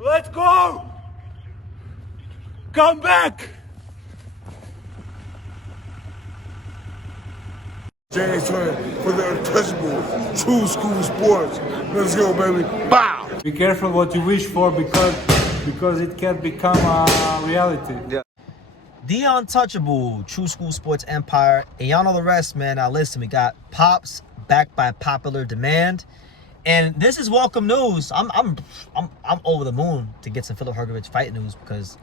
Let's go! Come back! James Twin for the untouchable true school sports. Let's go, baby. Bow! Be careful what you wish for because it can become a reality. Yeah. The untouchable true school sports empire. And y'all know the rest, man. Now listen, we got Pops back by popular demand. And this is welcome news. I'm over the moon to get some Filip Hrgovic fight news because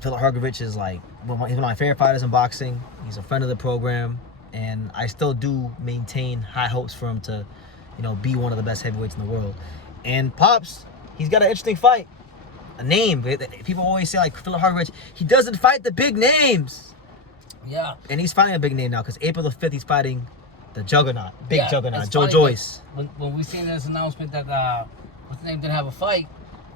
Filip Hrgovic is like he's one of my favorite fighters in boxing. He's a friend of the program, and I still do maintain high hopes for him to, be one of the best heavyweights in the world. And Pops, he's got an interesting fight, a name. People always say like Filip Hrgovic, he doesn't fight the big names. Yeah. And he's fighting a big name now because April the 5th he's fighting the juggernaut, juggernaut, Joyce. When we seen this announcement that what's the name didn't have a fight,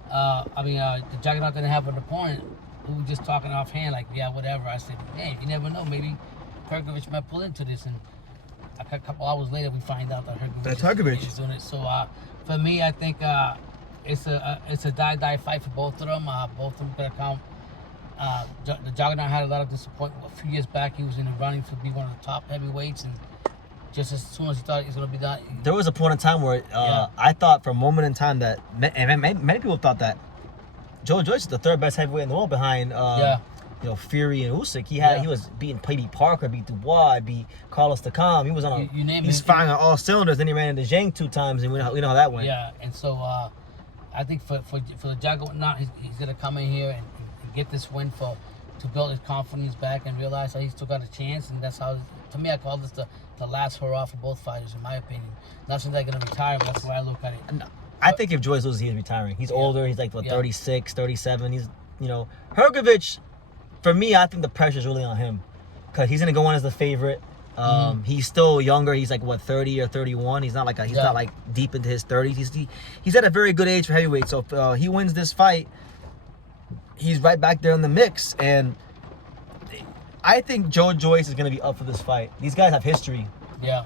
the juggernaut didn't have an opponent. We were just talking offhand, like, yeah, whatever. I said, hey, you never know, maybe Hrgovic might pull into this, and a couple hours later we find out that Hrgovic is doing it. So for me, I think it's a die fight for both of them. Both of them gonna count. The juggernaut had a lot of disappointment. A few years back, he was in the running to be one of the top heavyweights, and just as soon as he thought he was going to be done. There was a point in time where I thought for a moment in time that, and many people thought that Joyce is the third best heavyweight in the world behind Fury and Usyk. He was beat Parker, beat Dubois, beat Carlos Takam. He was on he's firing on all cylinders. Then he ran into Zhang 2 times, and we know how that went. Yeah, and so I think for the juggernaut, he's going to come in here and get this win to build his confidence back and realize that he's still got a chance. And that's how, to me, I call this the last hurrah for both fighters, in my opinion. Not saying they're going to retire, but that's the way I look at it. No, I think if Joyce loses, he's retiring. He's older. He's like 36, 37. He's Hrgovic. For me, I think the pressure's really on him because he's going to go on as the favorite. He's still younger. He's like 30 or 31. He's not like not like deep into his 30s. He's at a very good age for heavyweight. So if he wins this fight, he's right back there in the mix. And I think Joyce is going to be up for this fight. These guys have history. Yeah.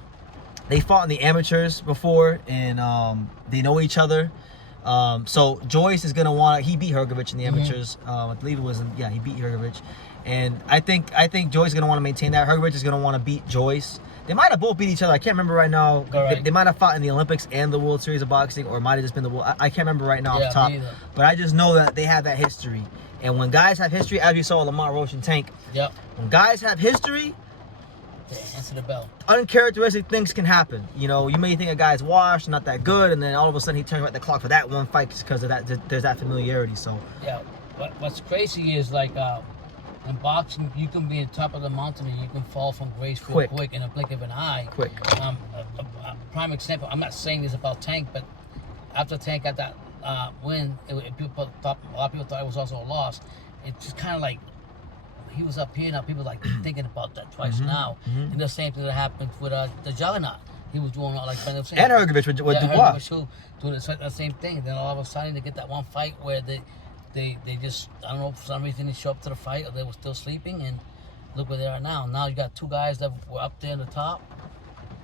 They fought in the amateurs before, and they know each other. So Joyce is going to want to... He beat Hrgovic in the amateurs. I believe it was... he beat Hrgovic. And I think Joyce is going to want to maintain that. Hrgovic is going to want to beat Joyce. They might have both beat each other. I can't remember right now. They might have fought in the Olympics and the World Series of Boxing, or it might have just been the World... I can't remember right now off the top. But I just know that they have that history. And when guys have history, as you saw Lamar Roche and Tank, when guys have history, answer the bell. Uncharacteristic things can happen. You may think a guy's washed, not that good, and then all of a sudden he turns back the clock for that one fight because of that. There's that familiarity. So what's crazy is like in boxing, you can be on top of the mountain and you can fall from grace real quick in a blink of an eye. A prime example. I'm not saying this about Tank, but after Tank got that win, a lot of people thought it was also a loss. It's just kind of like he was up here now. People like thinking about that twice now. And the same thing that happened with the juggernaut. He was doing like Ben was saying. And Hrgovic with Dubois. Hrgovic doing the same thing. Then all of a sudden they get that one fight where they just, I don't know, for some reason they show up to the fight or they were still sleeping, and look where they are now. Now you got two guys that were up there in the top,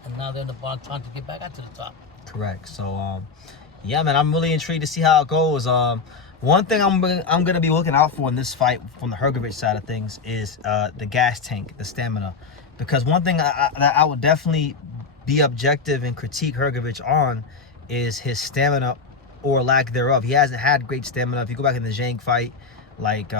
and now they're in the bottom trying to get back out to the top. Correct. So yeah, man, I'm really intrigued to see how it goes. One thing I'm gonna be looking out for in this fight from the Hrgovic side of things is the gas tank, the stamina, because one thing that I would definitely be objective and critique Hrgovic on is his stamina or lack thereof. He hasn't had great stamina. If you go back in the Zhang fight, like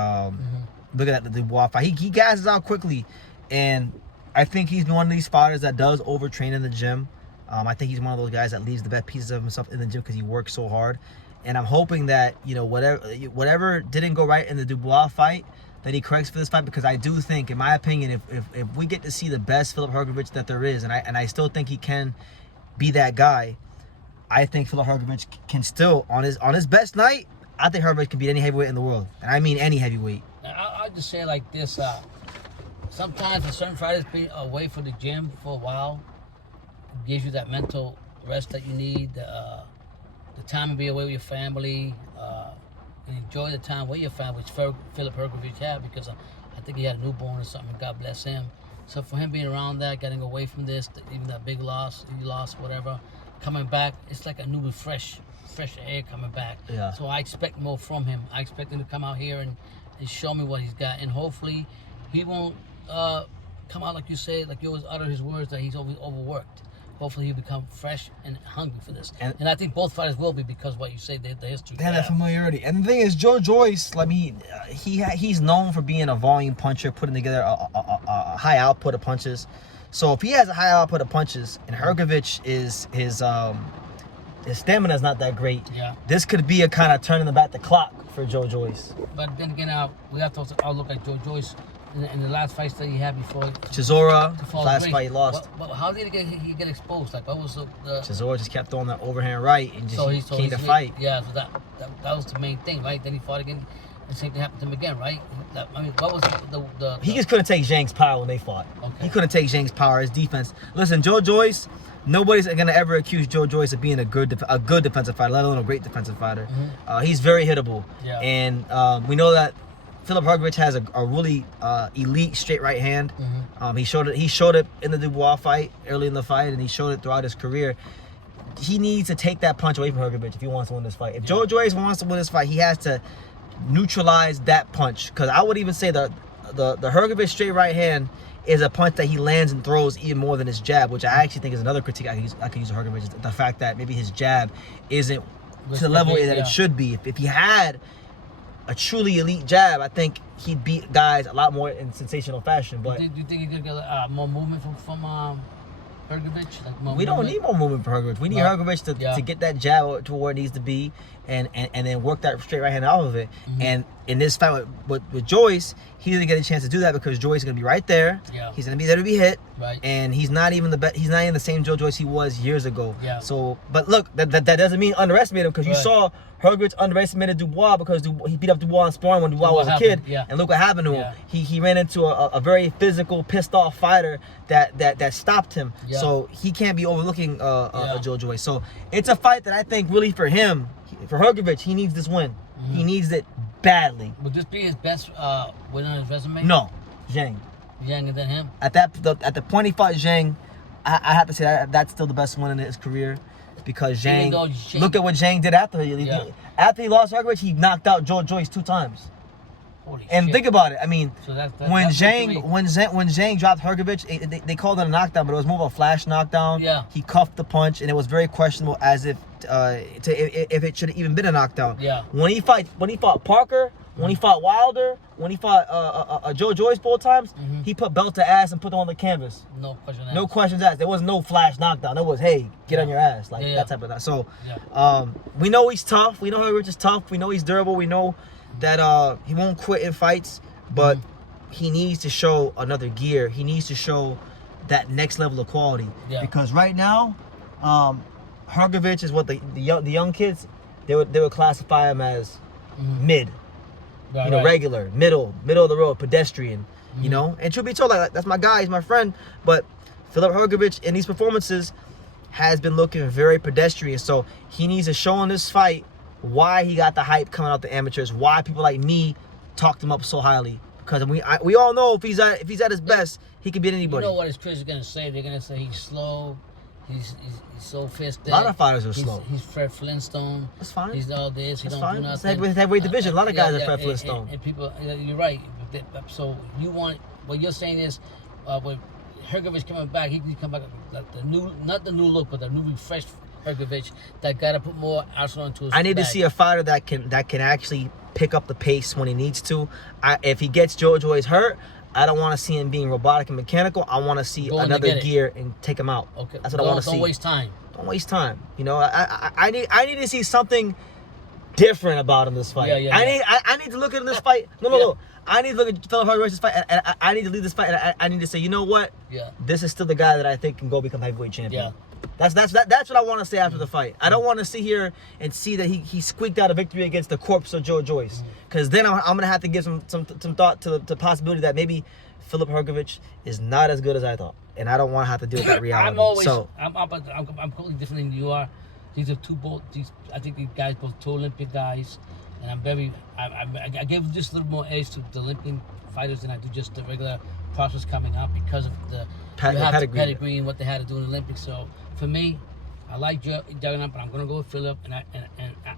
looking at the Dubois fight, he gasses out quickly, and I think he's one of these fighters that does overtrain in the gym. I think he's one of those guys that leaves the best pieces of himself in the gym because he works so hard. And I'm hoping that, whatever didn't go right in the Dubois fight, that he corrects for this fight, because I do think, in my opinion, if we get to see the best Filip Hrgovic that there is, and I still think he can be that guy, I think Filip Hrgovic can still, on his best night, I think Hrgovic can beat any heavyweight in the world. And I mean any heavyweight. I'll just say it like this. Sometimes for certain fighters being away from the gym for a while gives you that mental rest that you need, the time to be away with your family, and enjoy the time with your family, which Filip Hrgovic had, because I think he had a newborn or something, God bless him. So for him being around that, getting away from this, even that big loss, he lost, whatever, coming back, it's like a new refresh. fresh air coming back. Yeah. So I expect more from him. I expect him to come out here and show me what he's got, and hopefully he won't come out like you say, like you always utter his words that he's always overworked. Hopefully he'll become fresh and hungry for this. And I think both fighters will be, because what you say, the history. They have that familiarity. And the thing is, Joyce, I mean, he's known for being a volume puncher, putting together a high output of punches. So if he has a high output of punches, and Hrgovic is his stamina is not that great, this could be a kind of turning back the clock for Joyce. But then again, we have to also look at Joyce in the last fights that he had before. Chisora, last fight he lost. But how did he get exposed? Like, what was the Chisora just kept throwing that overhand right and just so came to fight. Yeah, so that was the main thing, right? Then he fought again, and the same thing happened to him again, right? I mean, what was the He just couldn't take Zhang's power when they fought. Okay. He couldn't take Zhang's power, his defense. Listen, Joyce, nobody's gonna ever accuse Joyce of being a good defensive fighter, let alone a great defensive fighter. He's very hittable, and we know that Filip Hrgovic has a really elite straight right hand. He showed it in the Dubois fight early in the fight, and he showed it throughout his career. He needs to take that punch away from Hrgovic if he wants to win this fight. If Joyce wants to win this fight, he has to neutralize that punch. Because I would even say the Hrgovic straight right hand is a punch that he lands and throws even more than his jab, which I actually think is another critique I can use of Hrgovic, is the fact that maybe his jab isn't to the level that it should be. If he had a truly elite jab, I think he'd beat guys a lot more in sensational fashion. But do you think he's gonna get more movement from Hrgovic? Like we don't need more movement from Hrgovic. We need Hrgovic to get that jab to where it needs to be, and then work that straight right hand off of it. And in this fight with Joyce, he doesn't get a chance to do that because Joyce is gonna be right there. He's gonna be there to be hit. And he's not even the same Joyce he was years ago. So, but look, that doesn't mean underestimate him, because you saw Hrgovic underestimated Dubois because he beat up Dubois in sparring when Dubois was a kid. And look what happened to him. He ran into a very physical, pissed off fighter that stopped him. So he can't be overlooking Joyce. So it's a fight that I think really for him, for Hrgovic, he needs this win. He needs it badly. Would this be his best win on his resume? No, Zhang. Zhang and then him? At the point he fought Zhang, I have to say that's still the best win in his career, because Zhang, look at what Zhang did after he lost Hrgovic, he knocked out Joyce 2 times. Holy and shit. Think about it. I mean, so when Zhang dropped Hrgovic, they called it a knockdown, but it was more of a flash knockdown. He cuffed the punch, and it was very questionable as if it should have even been a knockdown. When he fought Parker, when he fought Wilder, when he fought Joyce both times, he put belt to ass and put them on the canvas. No questions asked. No questions asked. There was no flash knockdown. It was, hey, get on your ass, like that type of that. So, we know he's tough. We know Hrgovic is tough. We know he's durable. We know that he won't quit in fights, but he needs to show another gear. He needs to show that next level of quality. Because right now, Hrgovic is what the young kids they would classify him as mid. Regular, middle of the road, pedestrian, you know? And truth be told, like, that's my guy, he's my friend, but Filip Hrgovic in these performances has been looking very pedestrian, so he needs to show in this fight why he got the hype coming out the amateurs, why people like me talked him up so highly, because we all know if he's at his best, he can beat anybody. You know what his critics are going to say? They're going to say he's slow, he's so fisted. A lot of fighters are slow. He's Fred Flintstone. That's fine. He's all this. He That's don't fine. do nothing. It's heavyweight division. A lot of guys are Fred Flintstone. And people, you're right. So what you're saying is, with Hrgovic coming back, he can come back like not the new look, but the new refreshed Hrgovic that got to put more arsenal into his I need bag. to see a fighter that can actually pick up the pace when he needs to. If he gets Joyce hurt, I don't want to see him being robotic and mechanical. I want to see another gear and take him out. Okay. That's what I want to see. Don't waste time. Don't waste time. You know, I need to see something different about him this fight. I need to look at this fight. No. I need to look at Filip Hrgovic's fight, and I need to lead this fight, and I need to say, you know what? This is still the guy that I think can go become heavyweight champion. That's what I want to say after the fight. I don't want to sit here and see that he squeaked out a victory against the corpse of Joyce, because then I'm gonna have to give some thought to the possibility that maybe Filip Hrgovic is not as good as I thought, and I don't want to have to deal with that reality. I'm completely different than you are. These are I think these guys both 2 Olympic guys, and I gave just a little more edge to the Olympic fighters than I do just the regular prospects coming up because of the pedigree and what they had to do in the Olympics. So for me, I like Juggernaut, but I'm gonna go with Philip, and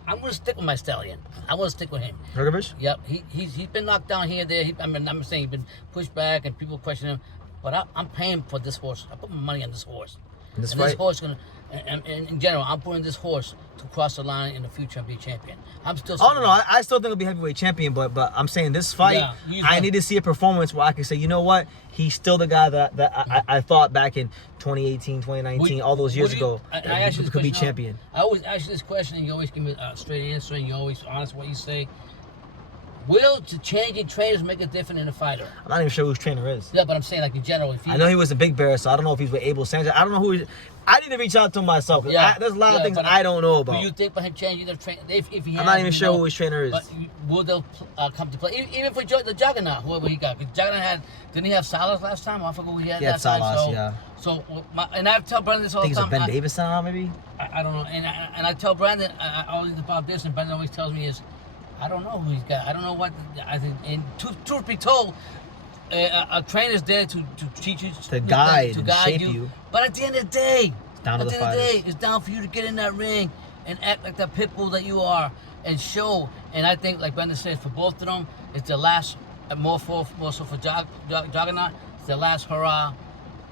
I'm gonna stick with my stallion. I want to stick with him. Hrgovic? Yep, he's been knocked down here, there. I'm saying he's been pushed back, and people question him. But I'm paying for this horse. I put my money on this horse. In this and fight? This horse and in general, I'm putting this horse to cross the line in the future and be a champion. I'm still. Oh no, I still think he'll be heavyweight champion, but I'm saying this fight, I need to see a performance where I can say, you know what, he's still the guy that I thought back in 2018, 2019, all those years ago, I could be champion. I always ask you this question, and you always give me a straight answer, and you're always honest what you say. Will the changing trainers make a difference in a fighter? I'm not even sure who his trainer is. Yeah, but I'm saying like in general. I know he was a big bear, so I don't know if he's with Abel Sanchez. I don't know who he. I need to reach out to him myself. Yeah, there's a lot of things I don't know about. Do you think by him changing the trainer? If he I'm not even sure who his trainer is. But will they come to play? Even for the Juggernaut, whoever he got. Because Juggernaut didn't he have Salas last time? I forgot who he had last time. Salas, yeah. So, and I tell Brandon this all the time. I think it's a Ben Davis now, maybe? I don't know. And I tell Brandon always about this, and Brandon always tells me is, I don't know who he's got. I don't know what. I think, and truth be told, a trainer's there to teach you, to guide you. But at the end of the day, it's down for you to get in that ring and act like that pit bull that you are and show. And I think, like Brandon said, for both of them, it's the last. More so for Juggernaut, it's the last hurrah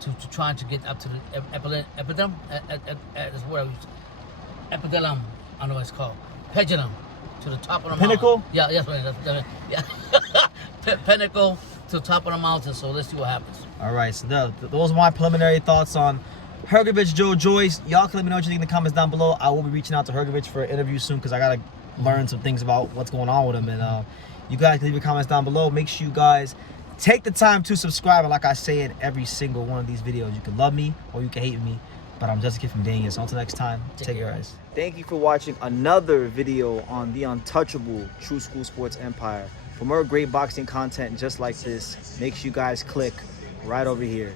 to trying to get up to the epidemic. Epidemic. I don't know what it's called. Pendulum. To the top of the Pinnacle? mountain. Yeah, that's yeah. Pinnacle to the top of the mountain. So let's see what happens. All right, so those are my preliminary thoughts on Hrgovic, Joyce. Y'all can let me know what you think in the comments down below. I will be reaching out to Hrgovic for an interview soon because I gotta learn some things about what's going on with him. And you guys can leave your comments down below. Make sure you guys take the time to subscribe. And like I say in every single one of these videos, you can love me or you can hate me. But I'm just a kid from Daniel. So until next time, take care, guys. Thank you for watching another video on the untouchable True School Sports Empire. For more great boxing content just like this, make sure you guys click right over here.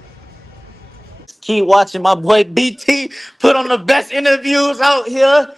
Keep watching my boy BT put on the best interviews out here.